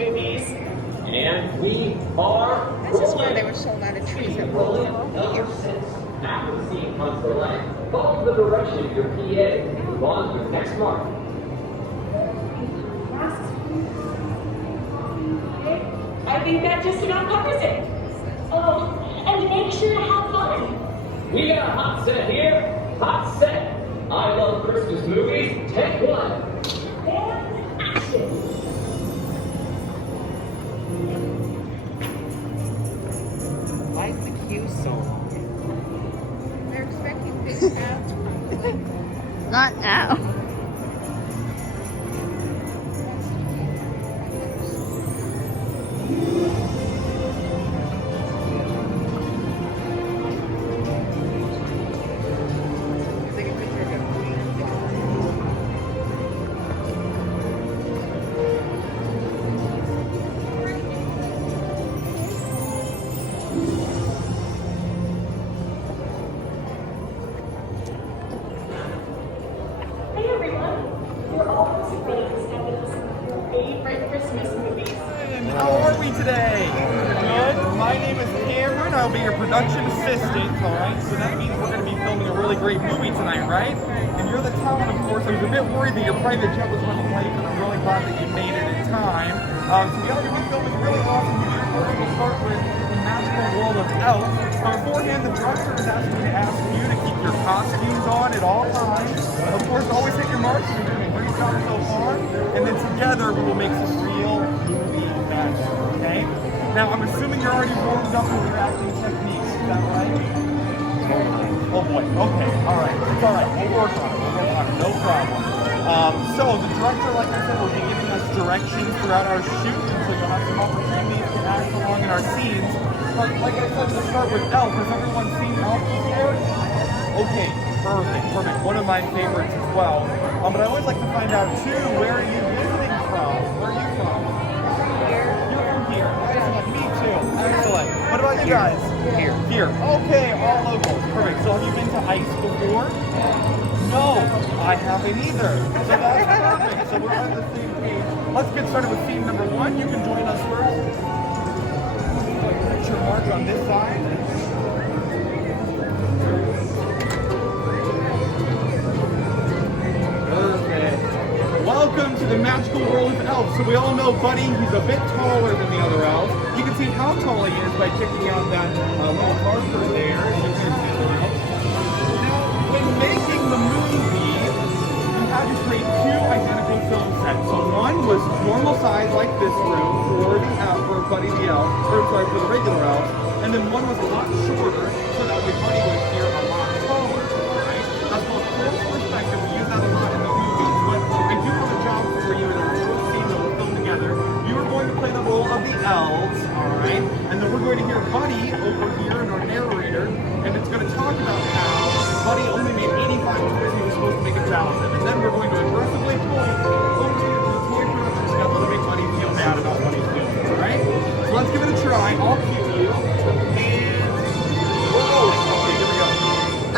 movies. And we are This is where they were showing out of trees and rolling ever since after the scene comes to life. Follow the direction of your PA. Move on to the next mark. I think that just about covers it. Oh, and make sure to have fun. We got a hot set here. Hot set. I love Christmas movies. Take one. And action. Why is the queue so long? They're expecting big crowds. Not now. Hey everyone, we're all participating in some of your favorite Christmas movies. How are we today? Good. My name is Cameron. I'll be your production assistant, alright? So that means we're going to be filming a really great movie tonight, right? And you're the talent, of course. I was a bit worried that your private jet was running late, but I'm really glad that you made it in time. So we are going to be filming a really awesome movie. Of course, we'll start with the magical world of Elf. But beforehand, the director has asked me to ask you to keep your costumes on at all times. Of course, always hit your marks. You're doing a great job so far. And then together, we will make some real movie magic, okay? Now, I'm assuming you're already warmed up with your acting techniques. Is that right? Oh boy. Okay. All right. It's all right. We'll work on it. No problem. So the director, like I said, will be giving us directions throughout our shoot, and so you'll have some opportunities to act along in our scenes. But like I said, we'll start with Elf. Has everyone seen Elf before? Okay. Perfect. One of my favorites as well. But I always like to find out too, where are you visiting from? Where are you from? You're from here. Excellent. Me too. Excellent. What about you guys? Here. Okay, all local. Perfect. So have you been to ICE before? No, I haven't either. So that's perfect. So we're on the same page. Let's get started with scene number 1. You can join us first. Put your mark on this side. Perfect. Welcome to the magical world of elves. So we all know Buddy, he's a bit taller than the other elves. You can see how tall he is by checking out that little marker there. Now, when making the movie, you had to create 2 identical film sets. So one was normal size like this room for Buddy the elf, or sorry, for the regular elf, and then one was a lot shorter so that way Buddy would appear a lot taller. Right? That's called full perspective. We use that a lot in the movies, but I do have a job for you in our short scene that we'll film together. You are going to play the role of the elves, alright? And then we're going to hear Buddy over here in our narrator, and it's going to talk about how Buddy only made 85 toys, he was supposed to make 1,000. And then we're going to aggressively point over to the toy production schedule to make Buddy feel bad about what he's doing, alright? So let's give it a try. I'll cue you. And we're rolling. Okay, here we go.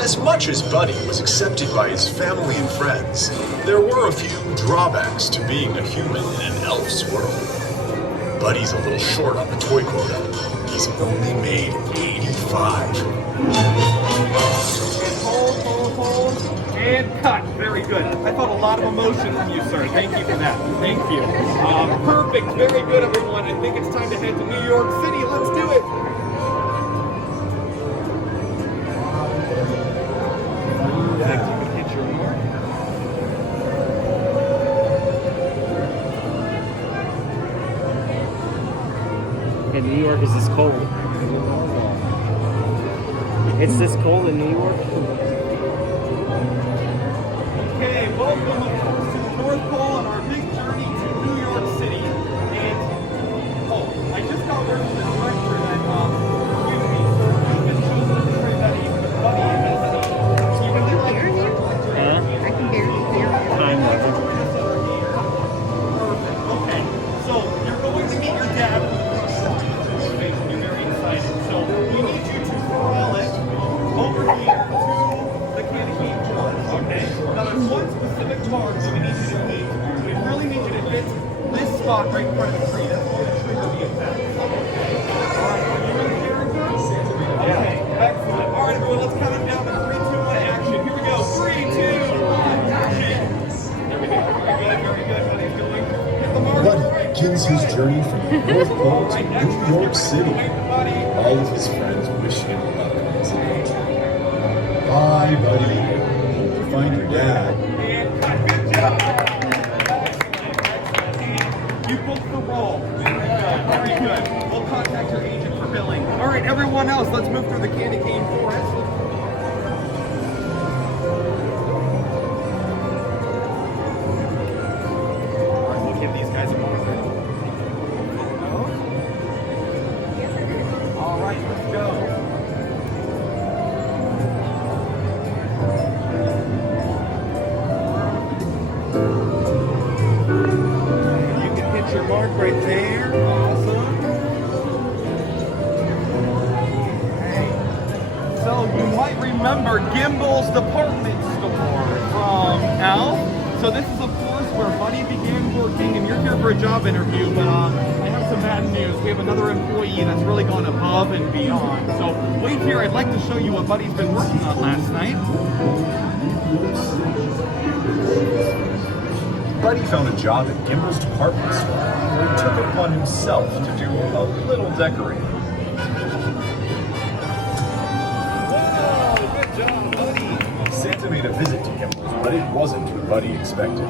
As much as Buddy was accepted by his family and friends, there were a few drawbacks to being a human in an elf's world. Buddy's a little short on the toy quota. He's only made 85. Hold. And cut. Very good. I felt a lot of emotion from you, sir. Thank you for that. Thank you. Perfect. Very good, everyone. I think it's time to head to New York City. Let's do it. In New York, is this cold? It's this cold in New York? Okay, welcome, of course, to the North Pole on our big journey to New York City. And, I just got word from the director that, excuse me, sir, you've been chosen to portray Buddy in the Buddy in this scene. So you can hear you? I can barely hear you. Kind of. Perfect. Okay, so you're going to meet your dad for the first time. You're very excited. So we need you to frolic over here to the candy cane jar. Okay? Now there's one specific mark that we need you to meet. We really need you to hit this spot right in front of the tree. That's that. All right, are you in character? Okay, excellent. All right, everyone, let's count them down to 3, 2, 1, action. Here we go. 3, 2, 1, action. There we go. Very good, buddy. Hit the mark. Buddy begins his journey from the North Pole to New York City. All of his friends wish him luck on his adventure. Bye, buddy. Hope you find your dad. Good job. Excellent. You booked the role. Very good. We'll contact your agent for billing. All right, everyone else, let's move through the candy cane forest. All right, we'll give these guys a moment. All right, let's go. Your mark right there. Awesome. Okay. So you might remember Gimbel's department store from Elf. So this is of course where Buddy began working, and you're here for a job interview, but I have some bad news. We have another employee that's really gone above and beyond. So wait here, I'd like to show you what Buddy's been working on last night. Buddy found a job at Gimbel's department store, where he took it upon himself to do a little decorating. Wow, good job, Buddy. Santa made a visit to Gimbel's, but it wasn't what Buddy expected.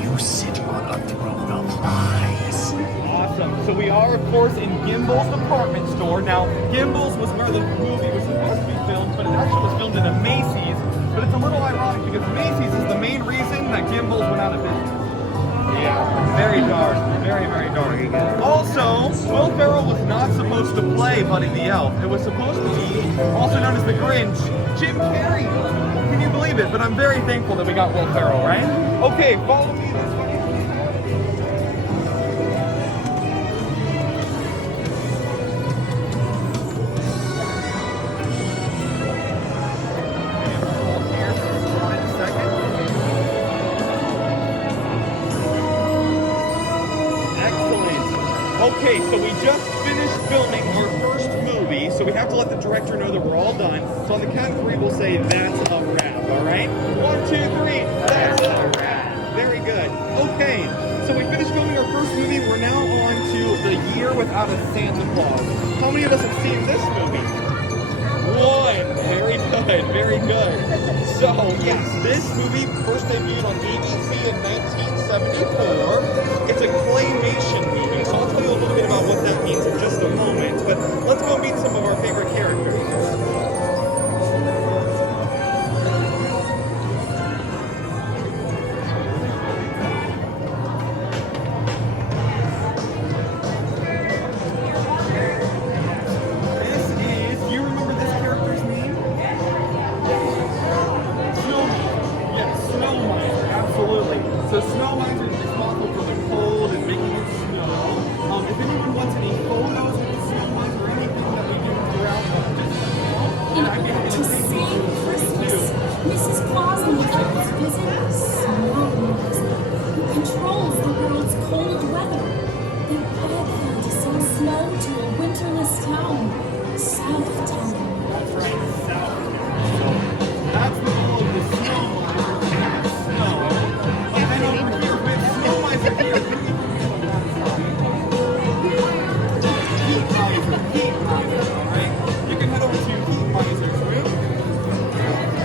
You sit on a throne of lies. Awesome. So we are, of course, in Gimbel's department store. Now, Gimbel's was where the movie was supposed to be filmed, but it actually was filmed in a Macy's. But it's a little ironic because Macy's is the main reason that Gimbel's went out of business. Yeah, very dark. Very, very dark. Also, Will Ferrell was not supposed to play Buddy the Elf. It was supposed to be, also known as the Grinch, Jim Carrey. Can you believe it? But I'm very thankful that we got Will Ferrell, right? Okay, follow me this way. Okay, so we just finished filming our first movie, so we have to let the director know that we're all done. So on the count of 3, we'll say, that's a wrap, all right? 1, 2, 3, that's a wrap. Very good. Okay, so we finished filming our first movie. We're now on to The Year Without a Santa Claus. How many of us have seen this movie? 1. Very good, very good. So, yes, this movie first debuted on ABC in 1974. It's a claymation movie, so I'll tell you a little bit about what that means in just a moment, but let's go meet some of our favorite characters. So snow miser is responsible for the cold and making it snow. If anyone wants any photos of the snow miser or anything that we do throughout, just In order to save Christmas, Mrs. Claus and the elves visit a snow miser who controls the world's cold weather. They beg them to send snow to a winterless town, South Town. That's right, South Town. So that's the goal of the snow miser, snow. But then over here with snow miser here, heat miser, all right? You can head over to heat miser's room.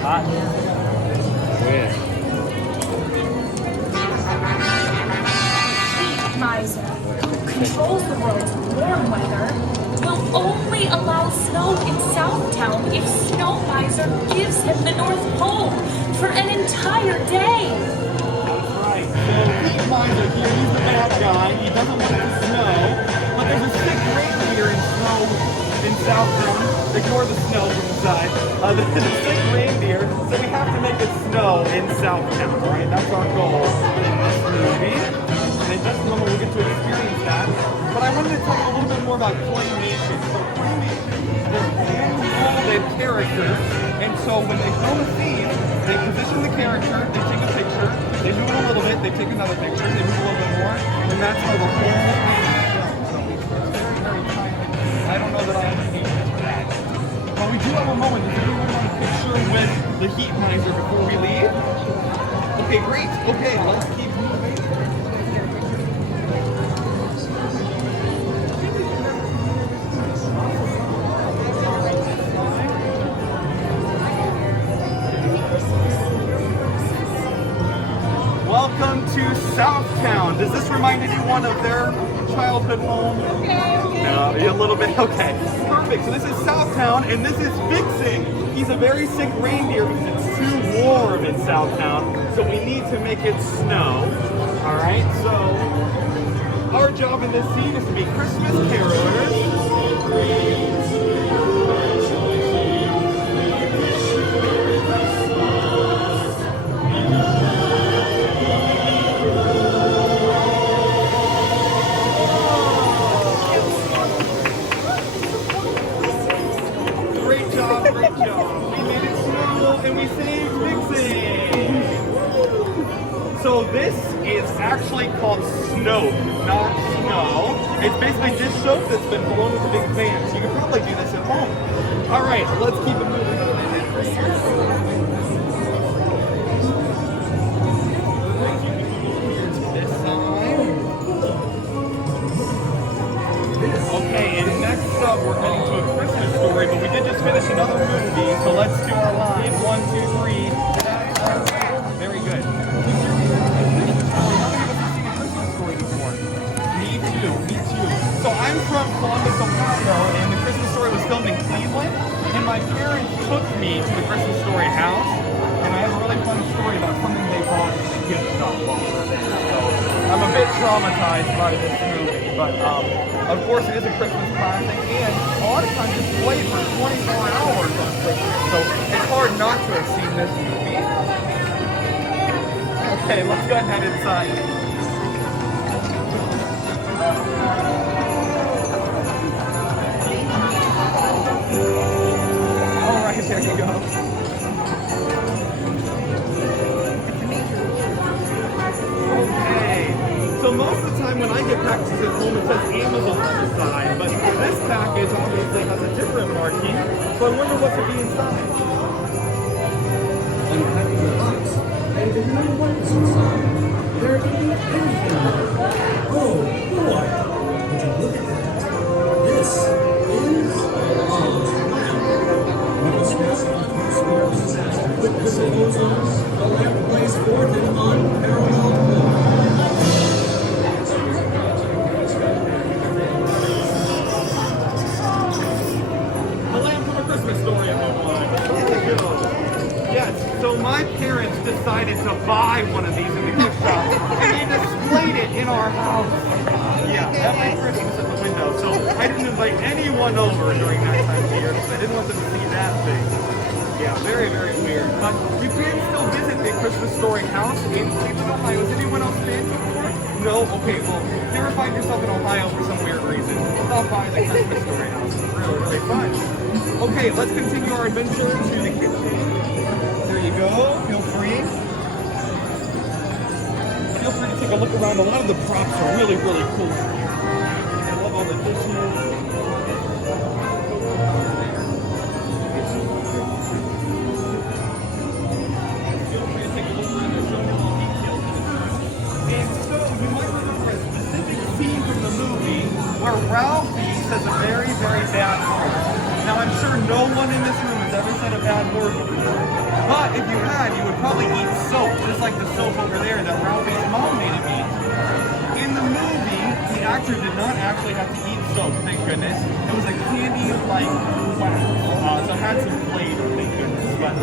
Hot. Where? Heat miser, who controls the world's warm weather, will only allow snow in Southtown if Snow Miser gives him the North Pole for an entire day. That's right. So heat miser here, he's the bad guy. He doesn't want it to snow, but there's a sick reindeer in snow in Southtown. Ignore the snow from the side. There's a sick reindeer, so we have to make it snow in Southtown, right? That's our goal in this movie. And in just a moment we'll get to experience that. But I wanted to tell you a little bit more about claymation. So claymation, they're hand-molded characters, and so when they film a scene, they position the character, they take a picture, they move it a little bit, they take another picture, they move a little bit more, and that's how the whole thing is filmed. So have a moment. Does anyone want a picture with the heat miser before we leave? Okay, great. Okay, let's keep moving. Welcome to Southtown. Does this remind anyone of their childhood home? No, a little bit. Okay, perfect. So this is Southtown, and this is Vixen. He's a very sick reindeer because it's too warm in Southtown, so we need to make it snow. All right. So our job in this scene is to be Christmas carolers. And we saved Vixen! So this is actually called snow, not snow. It's basically dish soap that's been blown with a big fan, so you can probably do this at home. Alright, let's keep it moving. This side. Okay, and next up we're heading to a Christmas story, but we did just finish another movie, so let's do our line. 1, 2, 3. Very good. Me too. So I'm from Columbus, Ohio, and the Christmas story was filmed in Cleveland, and my parents took me to the Christmas story house, and I have a really fun story about something they bought as a gift shop while we were there. So I'm a bit traumatized by this movie, but of course it is a Christmas classic, and a lot of times it's played for 24 hours on Christmas, so it's hard not to have seen this movie. Okay, let's go ahead and head inside. Alright, there you go. Okay, so most of the time when I get packages at home it says Amazon on the side, but this package obviously has a different marking, so I wonder what could be inside. Unpacking the box, and did you know what is inside? There could be anything. Oh, boy! Would you look at that? This is Let us pass on through storms and disaster. With the ozone, the lamp plays forth in unparalleled glory. The lamp from A Christmas Story, everyone. There you go. Yes, so my parents decided to buy one of these in the gift shop, and they displayed it in our house. Yeah, every Christmas at the window. So I didn't invite anyone over during that time of year because I didn't want them to see that thing. Yeah, very, very weird. But you can still visit the Christmas Story house in Cleveland, Ohio. Has anyone else been before? No? Okay, well, if you ever find yourself in Ohio for some weird reason, stop by the Christmas Story house. It's really, really fun. Okay, let's continue our adventure to the kitchen. There you go. Feel free. Feel free to take a look around. A lot of the props are really, really cool. I love all the dishes. Where Ralphie says a very, very bad word. Now, I'm sure no one in this room has ever said a bad word before. But if you had, you would probably eat soap, just like the soap over there that Ralphie's mom made him eat. In the movie, the actor did not actually have to eat soap, thank goodness. It was a candy-like wax, so it had some flavor, thank goodness. But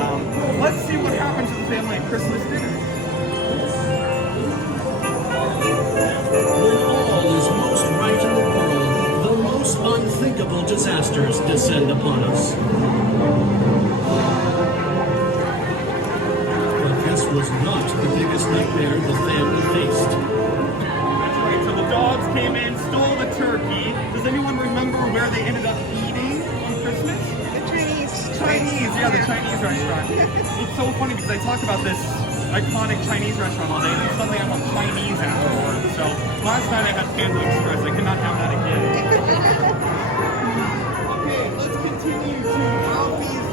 let's see what happens to the family at Christmas dinner. When all is most right in the world, the most unthinkable disasters descend upon us. But this was not the biggest nightmare the family faced. That's right, so the dogs came in, stole the turkey. Does anyone remember where they ended up eating on Christmas? The Chinese, yeah, the Chinese restaurant. It's so funny because I talk about this iconic Chinese restaurant all day, and then suddenly I'm on Chinese afterwards. So last night I had Panda Express. I could not have that again. Okay, let's continue to Ralphie's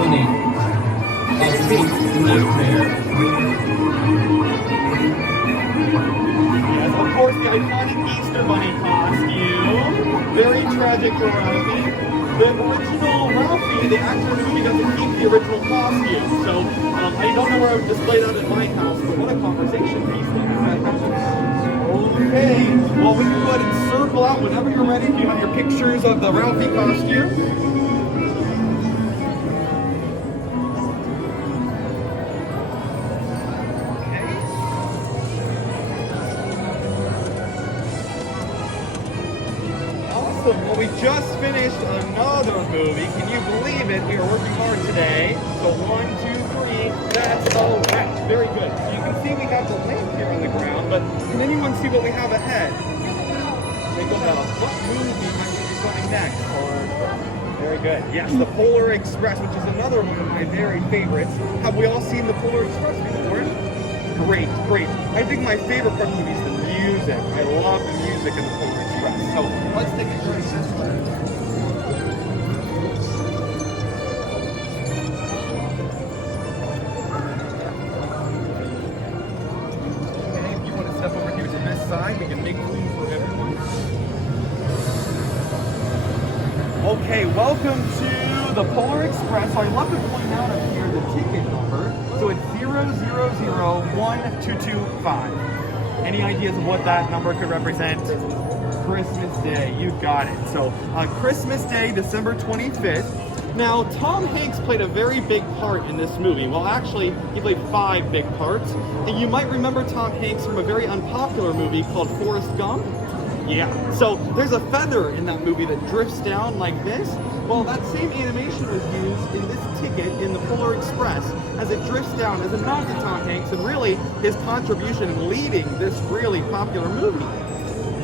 Bunny. A big nightmare. Yes, of course, the iconic Easter Bunny costume. Very tragic for Ralphie. The original Ralphie, the actor in the movie, doesn't keep the original costume. So I don't know where I would display that in my house, but what a conversation piece to have. Okay, well, we can go ahead and circle out whenever you're ready if you have your pictures of the Ralphie costume. Well, we just finished another movie. Can you believe it? We are working hard today. So 1, 2, 3. That's all right. Very good. So you can see we have the lamp here on the ground, but can anyone see what we have ahead? Think about what movie might we be starting next? Very good. Yes, the Polar Express, which is another one of my very favorites. Have we all seen the Polar Express before? Great, great. I think my favorite part of the movie is the music. I love the music in the Polar Express. So let's take a journey this way. Okay, if you want to step over here to this side, we can make room for everyone. Okay, welcome to the Polar Express. So I love to point out up here the ticket number. So it's 0001225. Any ideas of what that number could represent? Christmas Day, you got it. So Christmas Day, December 25th. Now, Tom Hanks played a very big part in this movie. Well, actually, he played 5 big parts. And you might remember Tom Hanks from a very unpopular movie called Forrest Gump. Yeah, so there's a feather in that movie that drifts down like this. Well, that same animation was used in this ticket in the Polar Express as it drifts down as a nod to Tom Hanks and really his contribution in leading this really popular movie.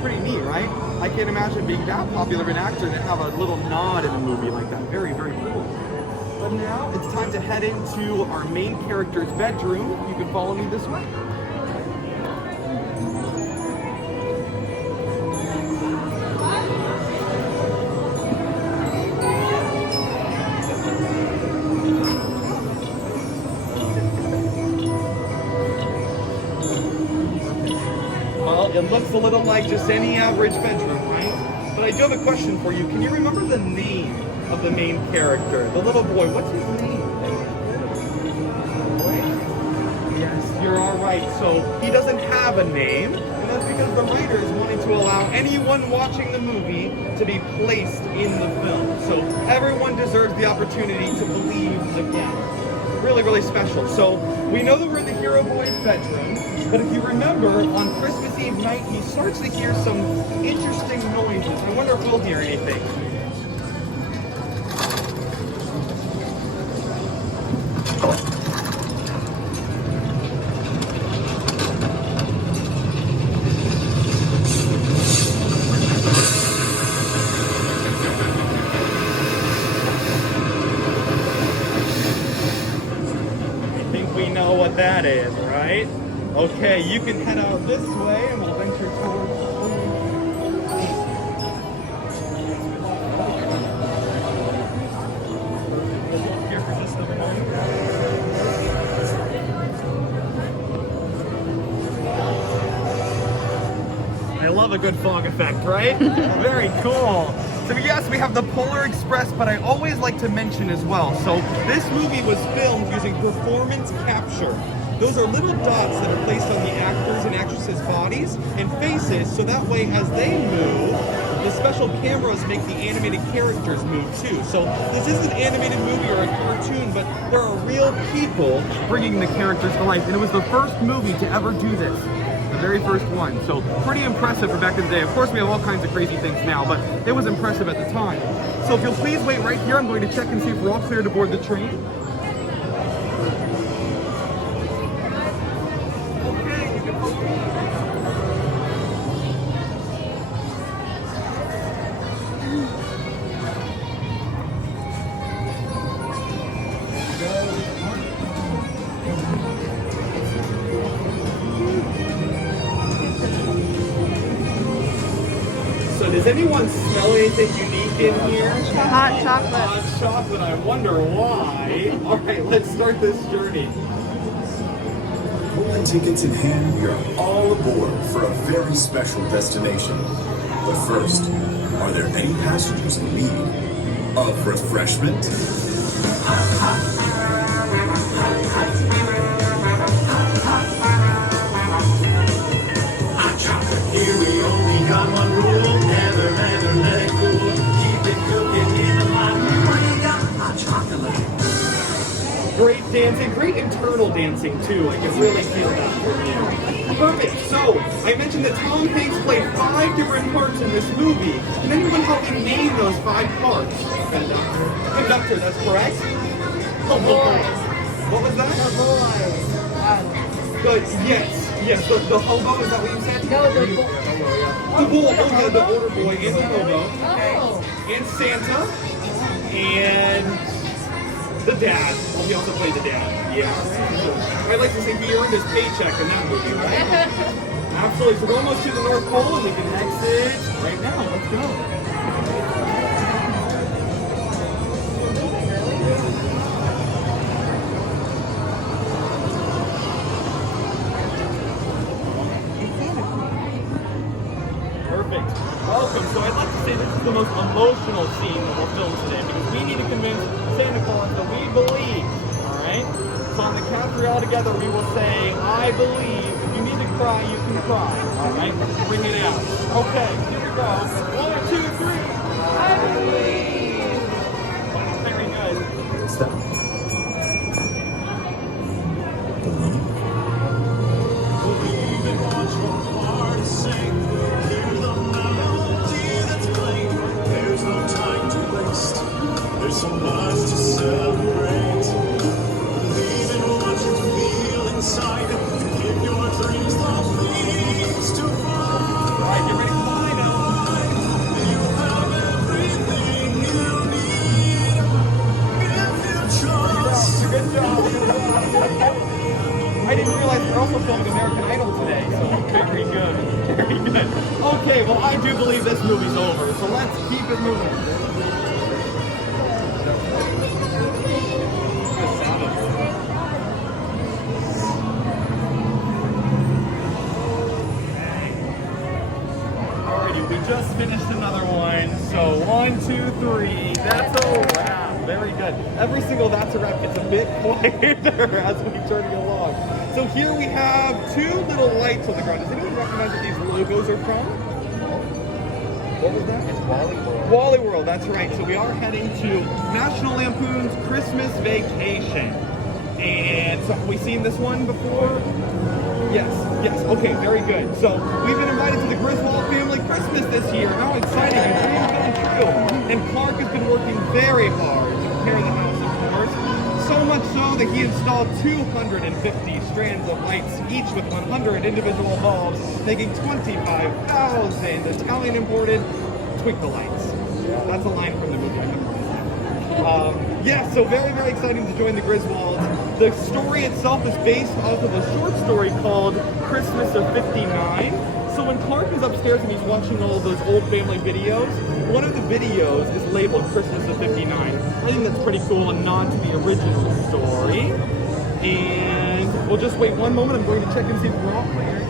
Pretty neat, right? I can't imagine being that popular of an actor to have a little nod in a movie like that. Very, very cool. But now it's time to head into our main character's bedroom. You can follow me this way. It looks a little like just any average bedroom, right? But I do have a question for you. Can you remember the name of the main character? The little boy, what's his name? Yes, you're all right. So he doesn't have a name, and that's because the writers wanted to allow anyone watching the movie to be placed in the film. So everyone deserves the opportunity to believe again. Really, really special. So we know that we're in the hero boy's bedroom, but if you remember, on Christmas Eve night, he starts to hear some interesting noises. I wonder if we'll hear anything. I think we know what that is, right? Okay, you can head out this way and we'll venture towards here for just a moment. I love a good fog effect, right? Very cool. So yes, we have the Polar Express, but I always like to mention as well. So this movie was filmed using performance capture. Those are little dots that are placed on the actors and actresses' bodies and faces, so that way as they move, the special cameras make the animated characters move too. So this is an animated movie or a cartoon, but there are real people bringing the characters to life. And it was the first movie to ever do this. The very first one. So pretty impressive for back in the day. Of course, we have all kinds of crazy things now, but it was impressive at the time. So if you'll please wait right here, I'm going to check and see if we're all clear to board the train. Does anyone smell anything unique in here? Hot chocolate. Hot chocolate, I wonder why. All right, let's start this journey. Golden tickets in hand, we are all aboard for a very special destination. But first, are there any passengers in need of refreshment? Here we only got one rule, never let it cool. Keep it cooking in the pot. What you got? Hot chocolate. Great dancing, great internal dancing too. I can really feel that from you. Perfect. So, I mentioned that Tom Hanks played 5 different parts in this movie. Can anyone help me name those 5 parts? Conductor, that's correct? The boys. What was that? The boys. Yes. The hobo, is that what you said? No, the boys. The bull, oh yeah, the older boy and the hobo. Oh. And Santa. And the dad. Well, he also played the dad. Yeah. I'd like to say he earned his paycheck in that movie, right? Absolutely. So we're almost to the North Pole and we can exit right now. Let's go. Perfect. Welcome. So I'd like to say this is the most emotional scene that we'll film today because we need to convince Santa Claus that we believe. Alright? So on the count 3 all together we will say, I believe. If you need to cry, you can cry. Alright? Bring it out. Okay, here we go. 1, 2, 3. I believe. Wow, very good. Stop. Believe in what your heart is saying. Hear the melody that's playing. There's no time to waste. There's so much to celebrate. Believe in what you feel inside. Give your dreams the wings to fly. Alright, get ready for the line now. You have everything you need. If you trust. Good job. I didn't realize we're also filming American Idol today, so very good. Very good. Okay, well I do believe this movie's over, so let's keep it moving. Alrighty, we just finished another one. So 1, 2, 3. That's a wrap. Very good. Every single that's a wrap gets a bit quieter as we turn along. So here we have 2 little lights on the ground. Does anyone recognize what these logos are from? What was that? It's Wally World. Wally World, that's right. So we are heading to National Lampoon's Christmas Vacation. And so have we seen this one before? Yes. Okay, very good. So we've been invited to the Griswold family Christmas this year. How exciting, a dream come true. And Clark has been working very hard to prepare the house, of course. So much so that he installed 250 strands of lights, each with 100 individual bulbs, making 25,000 Italian imported twinkle lights. That's a line from the movie, I memorized that. Yeah, so very, very exciting to join the Griswolds. The story itself is based off of a short story called Christmas of '59. So when Clark is upstairs and he's watching all of those old family videos, one of the videos is labeled Christmas of '59. I think that's pretty cool, and nod to the original story. And we'll just wait one moment. I'm going to check and see if we're all clear.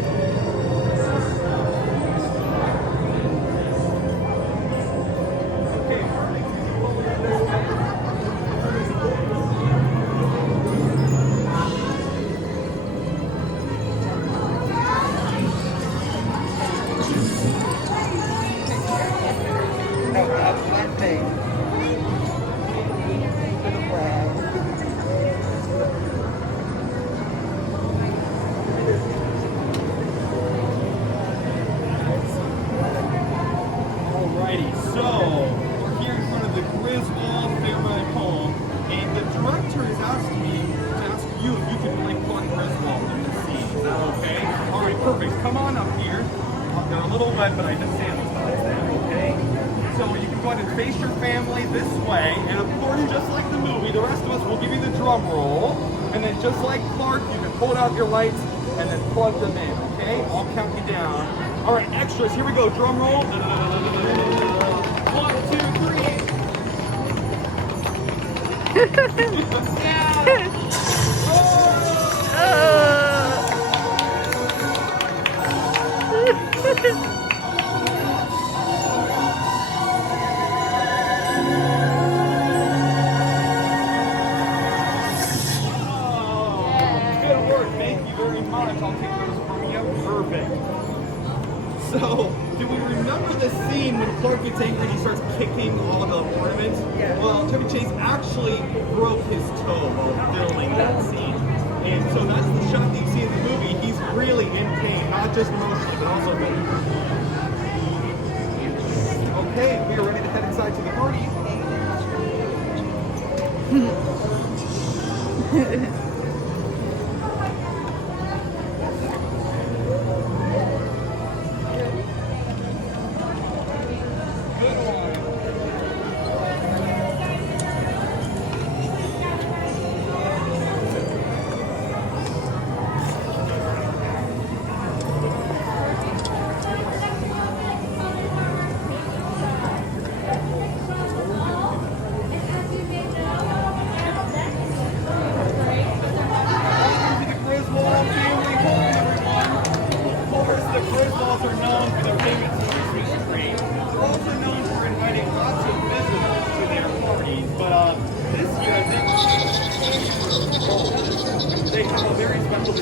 But I just sanitized them, okay? So you can go ahead and face your family this way, and of course, just like the movie, the rest of us will give you the drum roll, and then just like Clark, you can pull out your lights and then plug them in, okay? I'll count you down. All right, extras, here we go, drum roll. 1, 2, 3. Good work. Thank you very much. I'll take those from you. Perfect. So, do we remember the scene when Clark gets angry and he starts kicking all the ornaments? Yeah. Well, Chevy Chase actually broke his toe while filming that scene. And so that's the shot that you see in the movie. He's really in pain, not just emotionally, but also physically. Okay, we are ready to head inside to the party. They have a very special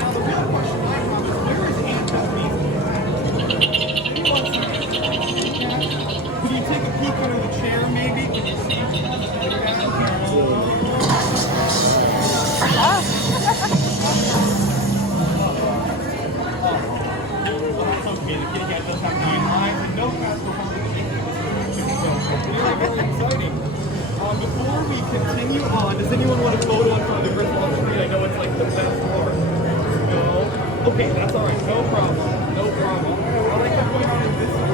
Now the real question I have is, where is Aunt Bethany's? Could you take a peek under the chair maybe? Can you see? Okay, the kitty cat does have 9 lives and no faster home than so very, very exciting. Before we continue on, does anyone want a photo in front of the Griswold tree? I know it's like the best part. No? Okay, that's alright. No problem. No problem. I like what's going on in this one.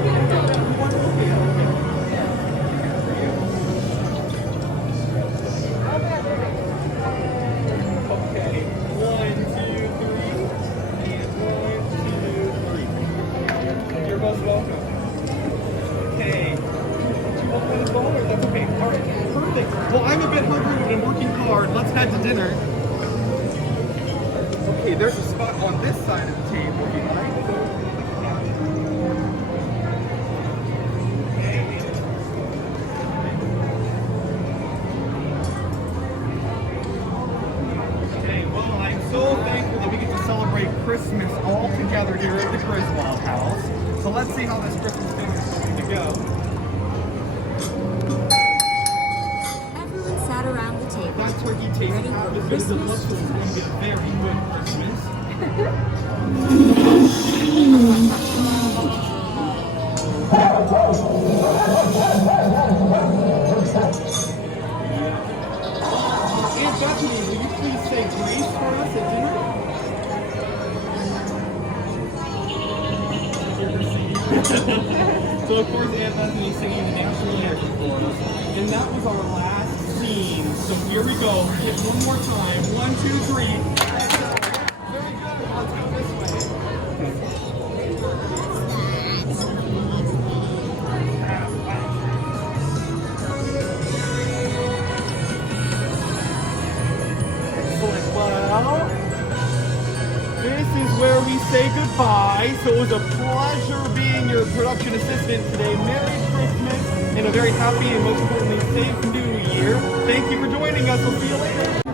Okay. 1, 2, 3. And 1, 2, 3. You're most welcome. Okay. Do you want one as well, or that's okay? Alright, perfect. Well, I'm a bit hungry, but I'm working hard. Let's head to dinner. Okay, there's a spot on this side of the table, if you'd like. Okay, well, I'm so thankful that we get to celebrate Christmas all together here at the Griswold house. So let's see how this Christmas dinner is going to go. Everyone sat around the table. That turkey tastes Ready half for as good as it Christmas looks, so it's going to be a very good Christmas. Aunt Bethany, will you please say grace for us at dinner? So of course Aunt Bethany is singing the national anthem for us. And that was our last scene. So here we go. Hit one more time. 1, 2, 3. Very good. Let's go this way. Excellent. Well, this is where we say goodbye. So it was a pleasure being your production assistant today. Merry Christmas and a very happy and most importantly safe New Year. Thank you for joining us. We'll see you later.